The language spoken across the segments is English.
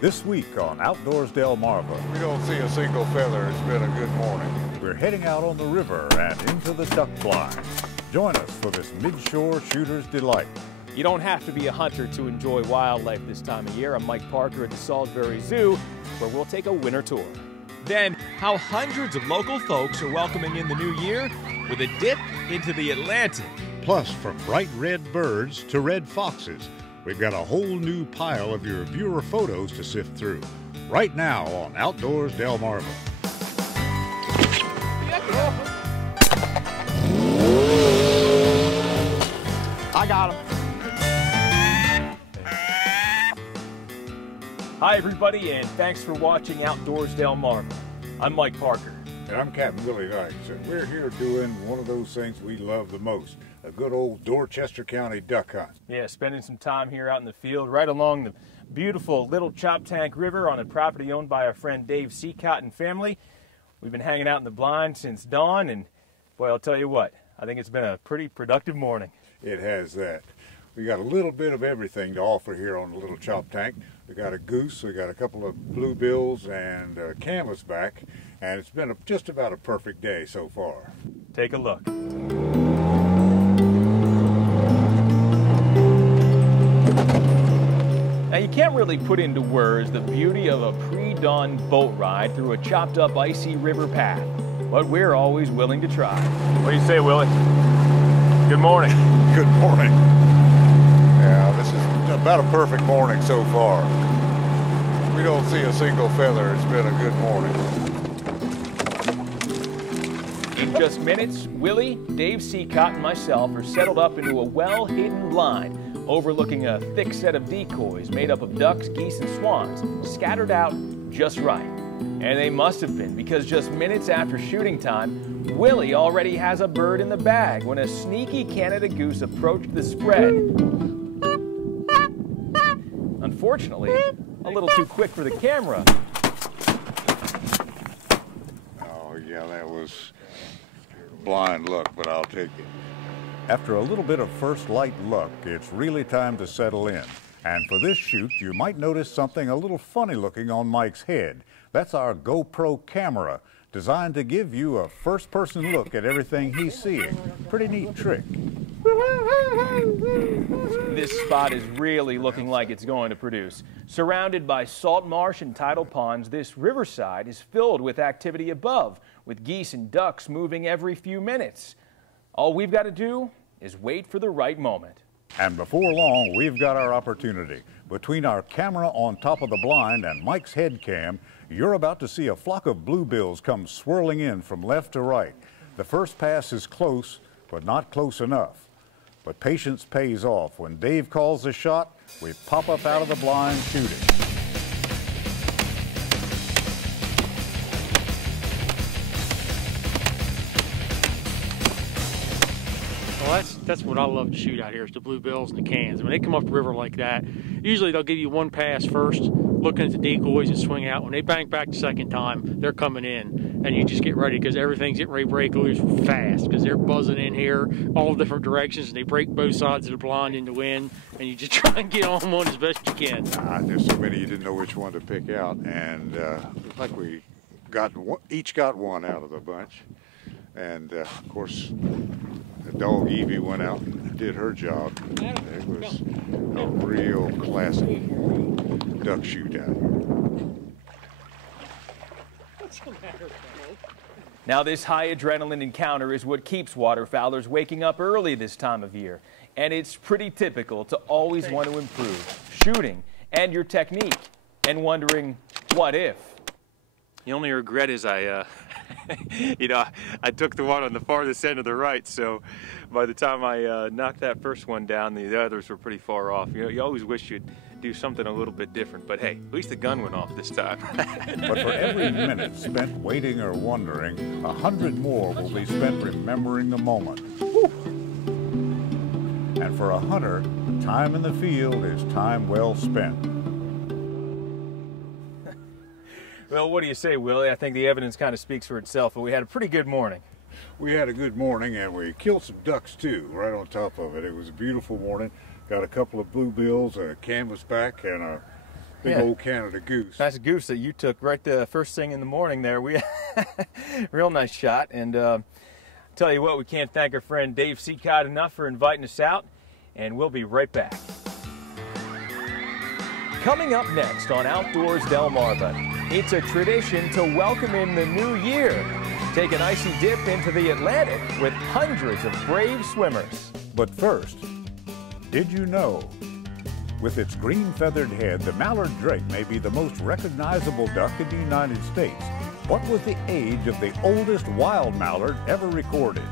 This week on Outdoors Delmarva, We don't see a single feather. It's been a good morning. we're heading out on the river and into the duck blind. Join us for this mid-shore shooter's delight. You don't have to be a hunter to enjoy wildlife this time of year. I'm Mike Parker at the Salisbury Zoo, where we'll take a winter tour. Then, how hundreds of local folks are welcoming in the new year with a dip into the Atlantic. Plus, from bright red birds to red foxes, we've got a whole new pile of your viewer photos to sift through. Right now on Outdoors Delmarva. I got him. Hi, everybody, and thanks for watching Outdoors Delmarva. I'm Mike Parker. And I'm Captain Billy Dykes, and we're here doing one of those things we love the most, a good old Dorchester County duck hunt. Yeah, spending some time here out in the field, right along the beautiful Little Choptank River on a property owned by our friend Dave Seacott and family. We've been hanging out in the blind since dawn, and boy, I'll tell you what, I think it's been a pretty productive morning. It has that. We got a little bit of everything to offer here on the Little Choptank. We got a goose, we got a couple of bluebills and a canvasback, and it's been just about a perfect day so far. Take a look. Now, you can't really put into words the beauty of a pre-dawn boat ride through a chopped up icy river path, but we're always willing to try. What do you say, Willie? Good morning. Good morning. Yeah, this is about a perfect morning so far. We don't see a single feather. It's been a good morning. In just minutes, Willie, Dave Seacott, and myself are settled up into a well-hidden blind overlooking a thick set of decoys made up of ducks, geese, and swans, scattered out just right. And they must have been, because just minutes after shooting time, Willie already has a bird in the bag when a sneaky Canada goose approached the spread. Unfortunately, a little too quick for the camera. Oh, yeah, that was blind luck, but I'll take it. After a little bit of first light luck, it's really time to settle in. And for this shoot, you might notice something a little funny looking on Mike's head. That's our GoPro camera, designed to give you a first-person look at everything he's seeing. Pretty neat trick. This spot is really looking like it's going to produce. Surrounded by salt marsh and tidal ponds, this riverside is filled with activity above, with geese and ducks moving every few minutes. All we've got to do is wait for the right moment. And before long, we've got our opportunity. Between our camera on top of the blind and Mike's head cam, you're about to see a flock of bluebills come swirling in from left to right. The first pass is close, but not close enough. But patience pays off. When Dave calls the shot, we pop up out of the blind shooting. Well, that's what I love to shoot out here is the bluebills and the cans. When they come up the river like that, usually they'll give you one pass first, looking at the decoys and swing out. When they bank back the second time, they're coming in, and you just get ready because everything's getting ready to break loose fast because they're buzzing in here all different directions, and they break both sides of the blind in the wind, and you just try and get on one as best you can. There's so many you didn't know which one to pick out, and looks like we each got one out of the bunch. And of course, the dog Evie went out and did her job. It was a real classic duck shootout. What's the matter, fellow? Now, this high adrenaline encounter is what keeps waterfowlers waking up early this time of year. And it's pretty typical to always want to improve shooting and your technique and wondering, what if? The only regret is I took the one on the farthest end of the right, so by the time I knocked that first one down, the others were pretty far off. You know, you always wish you'd do something a little bit different, but hey, at least the gun went off this time. But for every minute spent waiting or wondering, 100 more will be spent remembering the moment. Woo! And for a hunter, time in the field is time well spent. Well, what do you say, Willie? I think the evidence kind of speaks for itself, but we had a pretty good morning. We had a good morning, and we killed some ducks too, right on top of it. It was a beautiful morning. Got a couple of bluebills, a canvasback, and a Big old Canada goose. That's a goose that you took right the first thing in the morning there. We real nice shot. And tell you what, we can't thank our friend Dave Seacott enough for inviting us out. And we'll be right back. Coming up next on Outdoors Delmarva, it's a tradition to welcome in the new year. Take an icy dip into the Atlantic with hundreds of brave swimmers. But first, did you know? With its green feathered head, the mallard drake may be the most recognizable duck in the United States. What was the age of the oldest wild mallard ever recorded?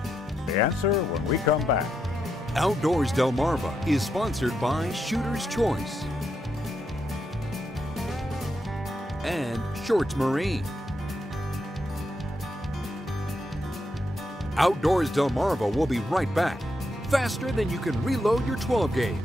The answer when we come back. Outdoors Delmarva is sponsored by Shooter's Choice and Shorts Marine. Outdoors Delmarva will be right back, faster than you can reload your 12 gauge.